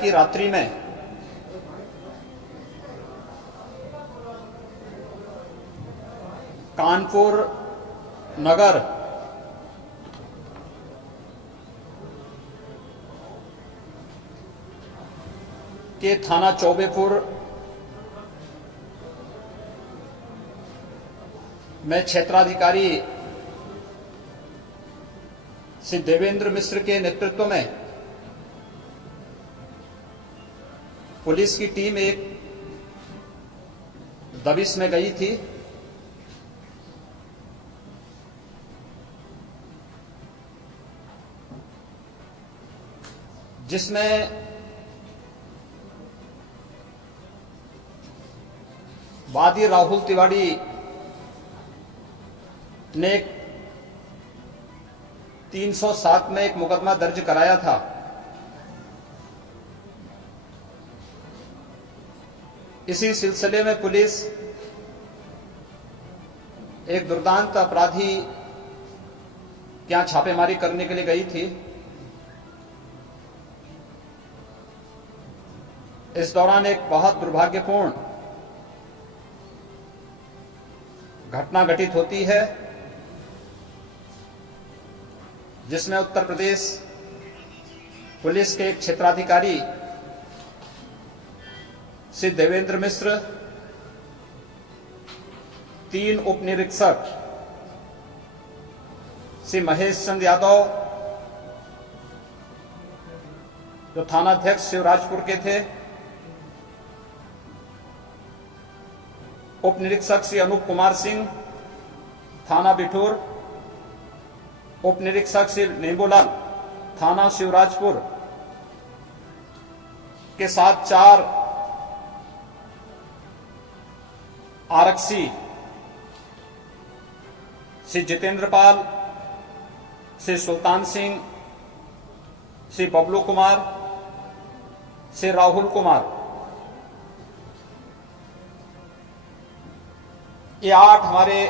की रात्रि में कानपुर नगर के थाना चौबेपुर में क्षेत्राधिकारी श्री देवेंद्र मिश्र के नेतृत्व में पुलिस की टीम एक दबिश में गई थी। जिसमें वादी राहुल तिवारी ने 307 में एक मुकदमा दर्ज कराया था। इसी सिलसिले में पुलिस एक दुर्दांत अपराधी के यहां छापेमारी करने के लिए गई थी। इस दौरान एक बहुत दुर्भाग्यपूर्ण घटना घटित होती है, जिसमें उत्तर प्रदेश पुलिस के एक क्षेत्राधिकारी श्री देवेंद्र मिश्र, 3 उप निरीक्षक श्री महेश चंद यादव जो थानाध्यक्ष शिवराजपुर के थे, उप निरीक्षक श्री अनूप कुमार सिंह थाना बिठूर, उप निरीक्षक श्री नेबूलाल थाना शिवराजपुर के साथ 4 आरक्षी श्री जितेंद्र पाल, श्री सुल्तान सिंह, श्री बबलू कुमार, श्री राहुल कुमार, ये 8 हमारे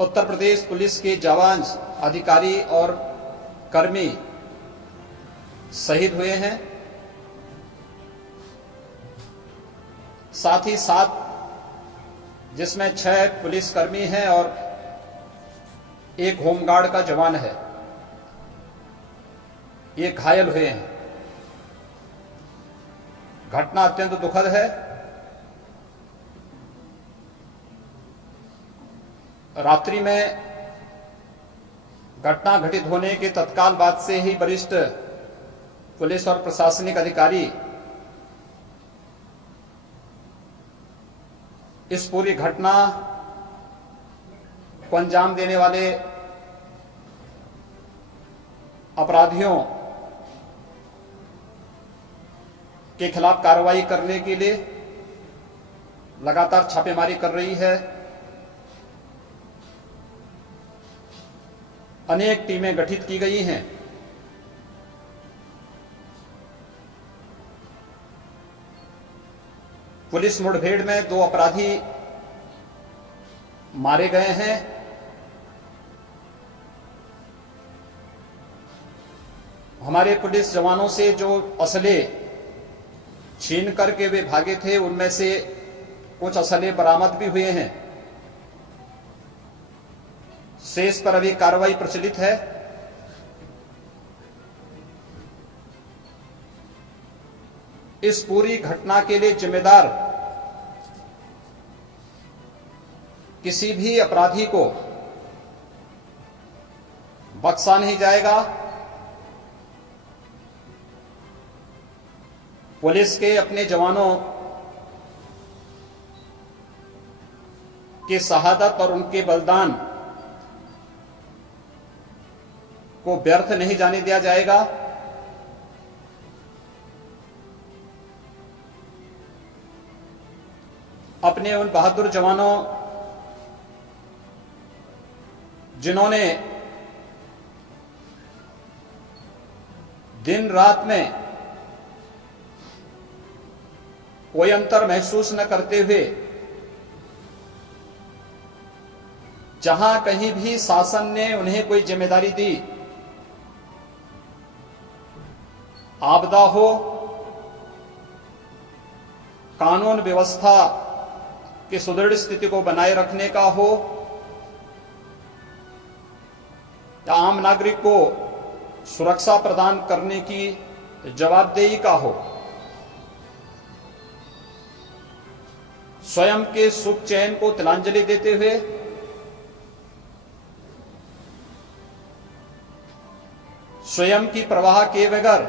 उत्तर प्रदेश पुलिस के जवान, अधिकारी और कर्मी शहीद हुए हैं। साथ ही साथ जिसमें 6 पुलिसकर्मी हैं और 1 होमगार्ड का जवान है, ये घायल हुए हैं। घटना अत्यंत दुखद है। रात्रि में घटना घटित होने के तत्काल बाद से ही वरिष्ठ पुलिस और प्रशासनिक अधिकारी इस पूरी घटना को अंजाम देने वाले अपराधियों के खिलाफ कार्रवाई करने के लिए लगातार छापेमारी कर रही है। अनेक टीमें गठित की गई हैं। पुलिस मुठभेड़ में 2 अपराधी मारे गए हैं। हमारे पुलिस जवानों से जो असले छीन करके वे भागे थे, उनमें से कुछ असले बरामद भी हुए हैं। शेष पर अभी कार्रवाई प्रचलित है। इस पूरी घटना के लिए जिम्मेदार किसी भी अपराधी को बख्शा नहीं जाएगा। पुलिस के अपने जवानों की शहादत और उनके बलिदान को व्यर्थ नहीं जाने दिया जाएगा। अपने उन बहादुर जवानों जिन्होंने दिन रात में कोई अंतर महसूस न करते हुए जहां कहीं भी शासन ने उन्हें कोई जिम्मेदारी दी, आपदा हो, कानून व्यवस्था की सुदृढ़ स्थिति को बनाए रखने का हो, या आम नागरिक को सुरक्षा प्रदान करने की जवाबदेही का हो, स्वयं के सुख चैन को तिलांजलि देते हुए स्वयं की प्रवाह के बगैर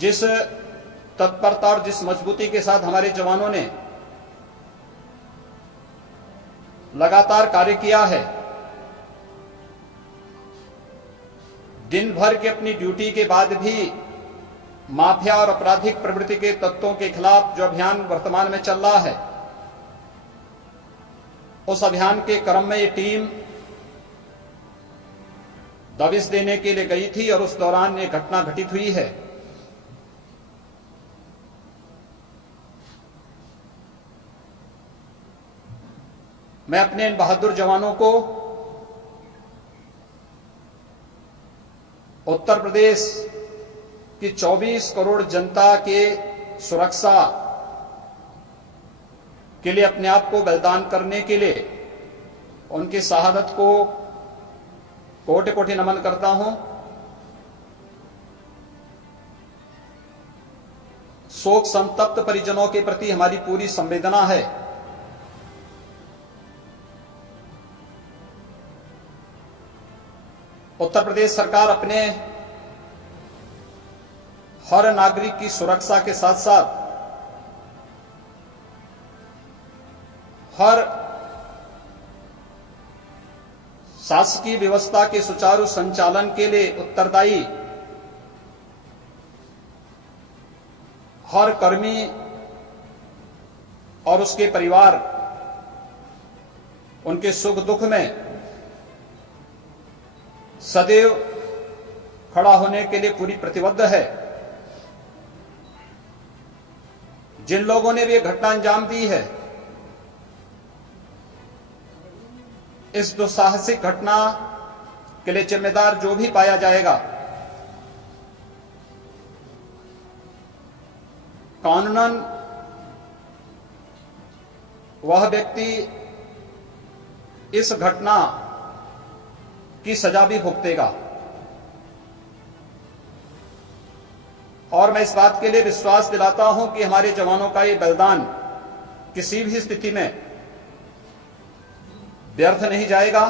जिस तत्परता और जिस मजबूती के साथ हमारे जवानों ने लगातार कार्य किया है, दिन भर की अपनी ड्यूटी के बाद भी माफिया और आपराधिक प्रवृत्ति के तत्वों के खिलाफ जो अभियान वर्तमान में चल रहा है, उस अभियान के क्रम में ये टीम दबिश देने के लिए गई थी और उस दौरान ये घटना घटित हुई है। मैं अपने इन बहादुर जवानों को उत्तर प्रदेश की 24 करोड़ जनता के सुरक्षा के लिए अपने आप को बलिदान करने के लिए उनकी शहादत को कोटि कोटि नमन करता हूं। शोक संतप्त परिजनों के प्रति हमारी पूरी संवेदना है। उत्तर प्रदेश सरकार अपने हर नागरिक की सुरक्षा के साथ साथ हर शासकीय व्यवस्था के सुचारू संचालन के लिए उत्तरदायी हर कर्मी और उसके परिवार उनके सुख दुख में सदैव खड़ा होने के लिए पूरी प्रतिबद्ध है। जिन लोगों ने भी यह घटना अंजाम दी है, इस दुस्साहसिक घटना के लिए जिम्मेदार जो भी पाया जाएगा, कानूनन वह व्यक्ति इस घटना की सजा भी भुगतेगा। और मैं इस बात के लिए विश्वास दिलाता हूं कि हमारे जवानों का ये बलिदान किसी भी स्थिति में व्यर्थ नहीं जाएगा।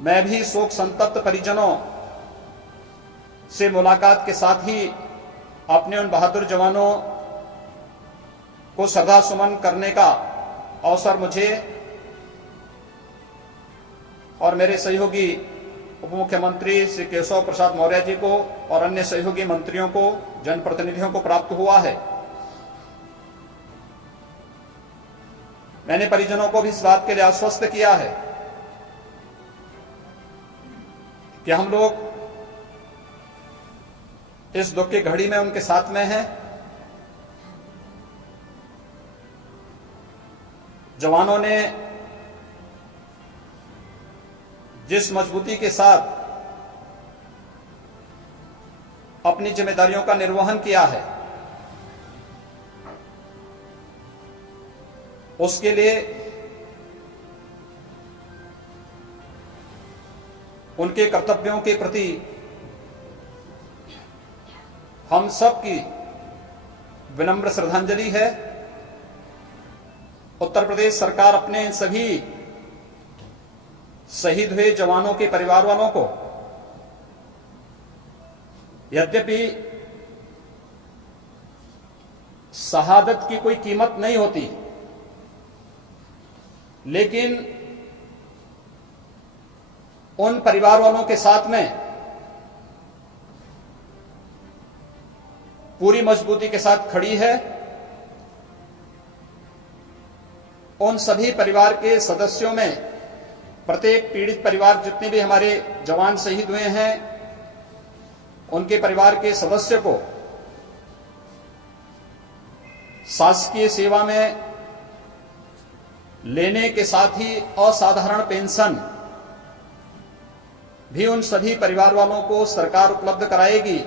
मैं भी शोक संतप्त परिजनों से मुलाकात के साथ ही अपने उन बहादुर जवानों को श्रद्धा सुमन करने का अवसर मुझे और मेरे सहयोगी उप मुख्यमंत्री श्री केशव प्रसाद मौर्य जी को और अन्य सहयोगी मंत्रियों को, जनप्रतिनिधियों को प्राप्त हुआ है। मैंने परिजनों को भी इस बात के लिए आश्वस्त किया है कि हम लोग इस दुख की घड़ी में उनके साथ में हैं। जवानों ने जिस मजबूती के साथ अपनी जिम्मेदारियों का निर्वहन किया है, उसके लिए उनके कर्तव्यों के प्रति हम सब की विनम्र श्रद्धांजलि है। उत्तर प्रदेश सरकार अपने इन सभी शहीद हुए जवानों के परिवार वालों को यद्यपि शहादत की कोई कीमत नहीं होती, लेकिन उन परिवार वालों के साथ में पूरी मजबूती के साथ खड़ी है। उन सभी परिवार के सदस्यों में प्रत्येक पीड़ित परिवार, जितने भी हमारे जवान शहीद हुए हैं, उनके परिवार के सदस्य को शासकीय सेवा में लेने के साथ ही असाधारण पेंशन भी उन सभी परिवार वालों को सरकार उपलब्ध कराएगी।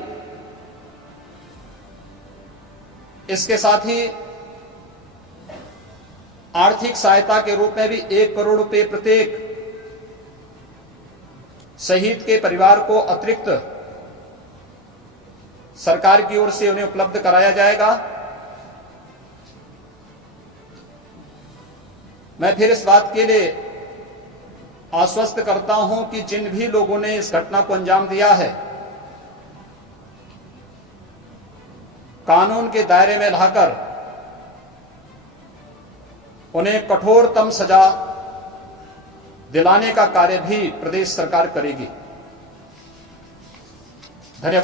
इसके साथ ही आर्थिक सहायता के रूप में भी 1 करोड़ रुपए प्रत्येक शहीद के परिवार को अतिरिक्त सरकार की ओर से उन्हें उपलब्ध कराया जाएगा। मैं फिर इस बात के लिए आश्वस्त करता हूं कि जिन भी लोगों ने इस घटना को अंजाम दिया है, कानून के दायरे में लाकर उन्हें कठोरतम सजा दिलाने का कार्य भी प्रदेश सरकार करेगी। धन्यवाद।